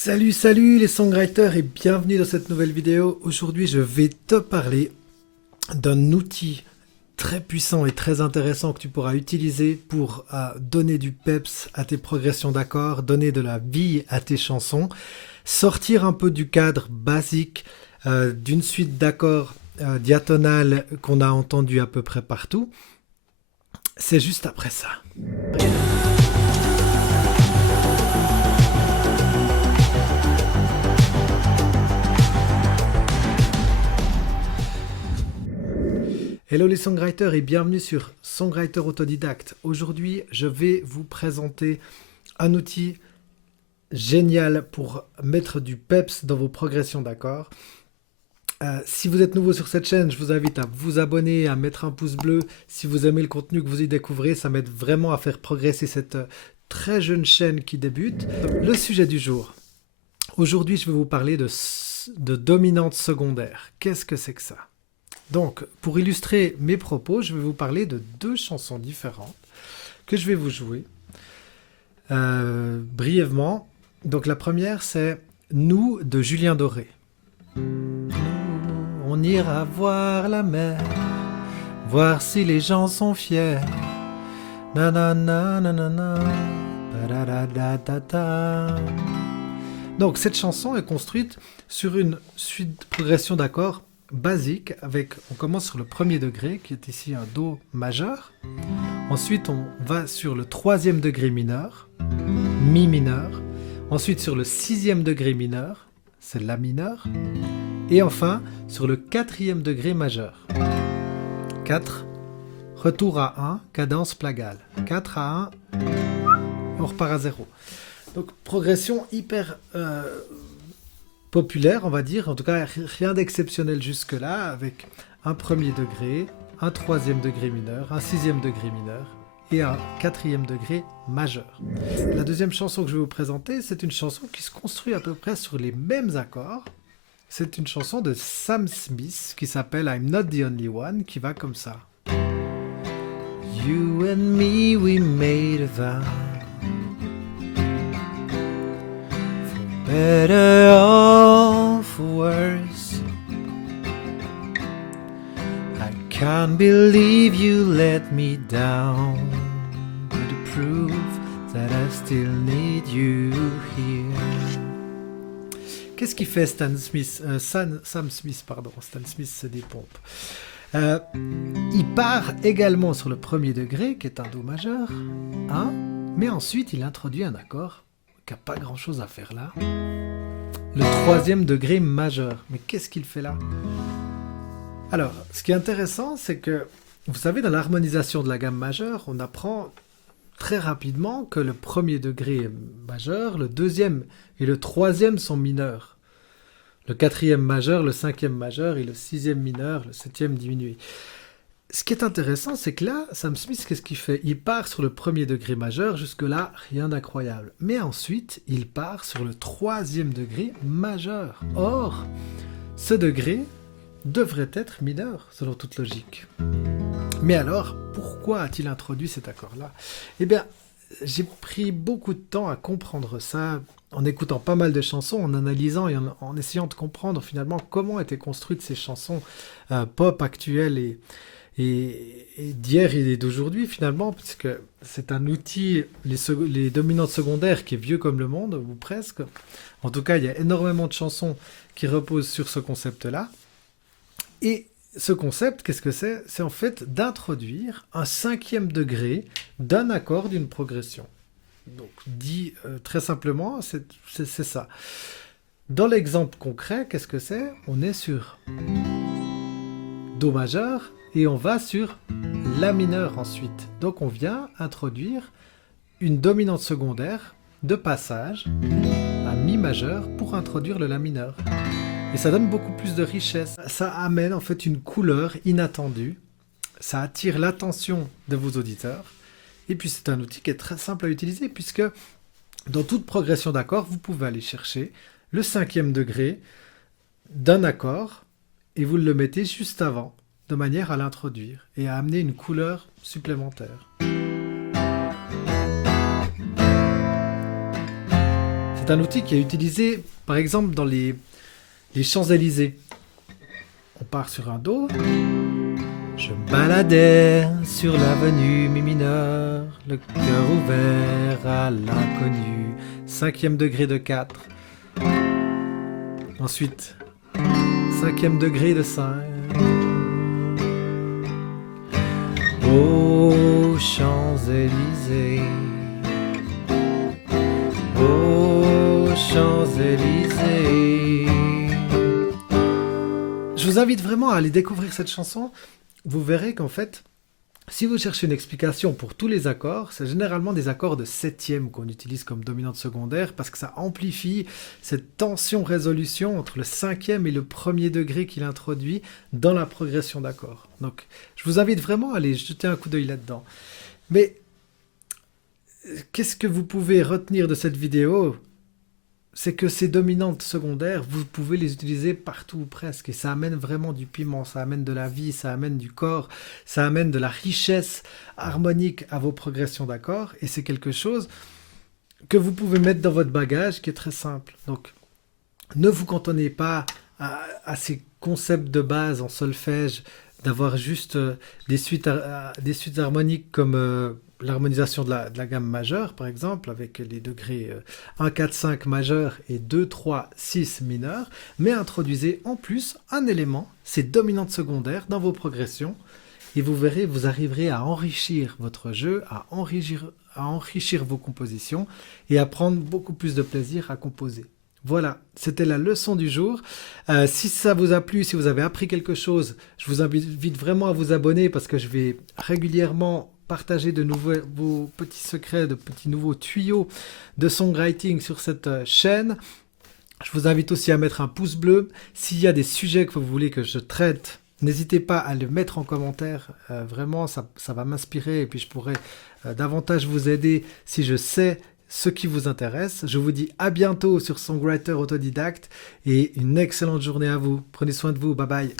Salut les songwriters et bienvenue dans cette nouvelle vidéo. Aujourd'hui je vais te parler d'un outil très puissant et très intéressant que tu pourras utiliser pour donner du peps à tes progressions d'accords, donner de la vie à tes chansons, sortir un peu du cadre basique d'une suite d'accords diatonales qu'on a entendu à peu près partout. C'est juste après ça. Hello les songwriters et bienvenue sur Songwriter Autodidacte. Aujourd'hui, je vais vous présenter un outil génial pour mettre du peps dans vos progressions d'accords. Si vous êtes nouveau sur cette chaîne, je vous invite à vous abonner, à mettre un pouce bleu. Si vous aimez le contenu que vous y découvrez, ça m'aide vraiment à faire progresser cette très jeune chaîne qui débute. Le sujet du jour. Aujourd'hui, je vais vous parler de dominante secondaire. Qu'est-ce que c'est que ça ? Donc, pour illustrer mes propos, je vais vous parler de deux chansons différentes que je vais vous jouer brièvement. Donc, la première, c'est « Nous » de Julien Doré. Nous, on ira voir la mer, voir si les gens sont fiers. Nanana, nanana, badadadadada. Donc, cette chanson est construite sur une suite de progression d'accords basique, on commence sur le premier degré qui est ici un Do majeur, ensuite on va sur le troisième degré mineur, Mi mineur, ensuite sur le sixième degré mineur, c'est La mineur, et enfin sur le quatrième degré majeur. 4, retour à 1, cadence plagale, 4 à 1, on repart à 0. Donc progression hyper populaire, on va dire, en tout cas rien d'exceptionnel jusque-là, avec un premier degré, un troisième degré mineur, un sixième degré mineur et un quatrième degré majeur. La deuxième chanson que je vais vous présenter, c'est une chanson qui se construit à peu près sur les mêmes accords. C'est une chanson de Sam Smith qui s'appelle I'm Not the Only One, qui va comme ça. You and me, we made a vow. Better or for worse, I can't believe you let me down, but to prove that I still need you here. Qu'est-ce qu'il fait Sam Smith, Stan Smith, c'est des pompes. Il part également sur le premier degré, qui est un Do majeur, mais ensuite il introduit un accord qui n'a pas grand chose à faire là. Le troisième degré majeur. Mais qu'est-ce qu'il fait là? Alors, ce qui est intéressant, c'est que, vous savez, dans l'harmonisation de la gamme majeure, on apprend très rapidement que le premier degré est majeur, le deuxième et le troisième sont mineurs. Le quatrième majeur, le cinquième majeur et le sixième mineur, le septième diminué. Ce qui est intéressant, c'est que là, Sam Smith, qu'est-ce qu'il fait? Il part sur le premier degré majeur, jusque-là, rien d'incroyable. Mais ensuite, il part sur le troisième degré majeur. Or, ce degré devrait être mineur, selon toute logique. Mais alors, pourquoi a-t-il introduit cet accord-là? Eh bien, j'ai pris beaucoup de temps à comprendre ça, en écoutant pas mal de chansons, en analysant et en essayant de comprendre finalement comment étaient construites ces chansons pop actuelles et d'hier et d'aujourd'hui finalement, puisque c'est un outil, les dominantes secondaires, qui est vieux comme le monde, ou presque. En tout cas, il y a énormément de chansons qui reposent sur ce concept-là. Et ce concept, qu'est-ce que c'est? C'est en fait d'introduire un cinquième degré d'un accord d'une progression. Donc, dit très simplement, c'est ça. Dans l'exemple concret, qu'est-ce que c'est? On est sur Do majeur, et on va sur La mineur ensuite. Donc on vient introduire une dominante secondaire de passage à Mi majeur pour introduire le La mineur. Et ça donne beaucoup plus de richesse. Ça amène en fait une couleur inattendue. Ça attire l'attention de vos auditeurs. Et puis c'est un outil qui est très simple à utiliser, puisque dans toute progression d'accords, vous pouvez aller chercher le cinquième degré d'un accord et vous le mettez juste avant, de manière à l'introduire et à amener une couleur supplémentaire. C'est un outil qui est utilisé, par exemple, dans les Champs-Élysées. On part sur un Do. Je me baladais sur l'avenue mi mineur, le cœur ouvert à l'inconnu. 5e degré de 4. Ensuite, 5e degré de 5. Aux Champs-Élysées. Aux Champs-Élysées. Je vous invite vraiment à aller découvrir cette chanson. Vous verrez qu'en fait, si vous cherchez une explication pour tous les accords, c'est généralement des accords de 7e qu'on utilise comme dominante secondaire parce que ça amplifie cette tension-résolution entre le 5e et le 1er degré qu'il introduit dans la progression d'accords. Donc, je vous invite vraiment à aller jeter un coup d'œil là-dedans. Mais, qu'est-ce que vous pouvez retenir de cette vidéo ? C'est que ces dominantes secondaires, vous pouvez les utiliser partout ou presque. Et ça amène vraiment du piment, ça amène de la vie, ça amène du corps, ça amène de la richesse harmonique à vos progressions d'accords. Et c'est quelque chose que vous pouvez mettre dans votre bagage qui est très simple. Donc, ne vous cantonnez pas à ces concepts de base en solfège, d'avoir juste des suites harmoniques comme l'harmonisation de la gamme majeure, par exemple, avec les degrés 1, 4, 5 majeur et 2, 3, 6 mineur, mais introduisez en plus un élément, ces dominantes secondaires, dans vos progressions, et vous verrez, vous arriverez à enrichir votre jeu, à enrichir vos compositions, et à prendre beaucoup plus de plaisir à composer. Voilà, c'était la leçon du jour. Si ça vous a plu, si vous avez appris quelque chose, je vous invite vraiment à vous abonner parce que je vais régulièrement partager de vos petits secrets, de petits nouveaux tuyaux de songwriting sur cette chaîne. Je vous invite aussi à mettre un pouce bleu. S'il y a des sujets que vous voulez que je traite, n'hésitez pas à le mettre en commentaire. Vraiment, ça va m'inspirer et puis je pourrai davantage vous aider si je sais ce qui vous intéresse. Je vous dis à bientôt sur Songwriter Autodidacte et une excellente journée à vous. Prenez soin de vous. Bye bye.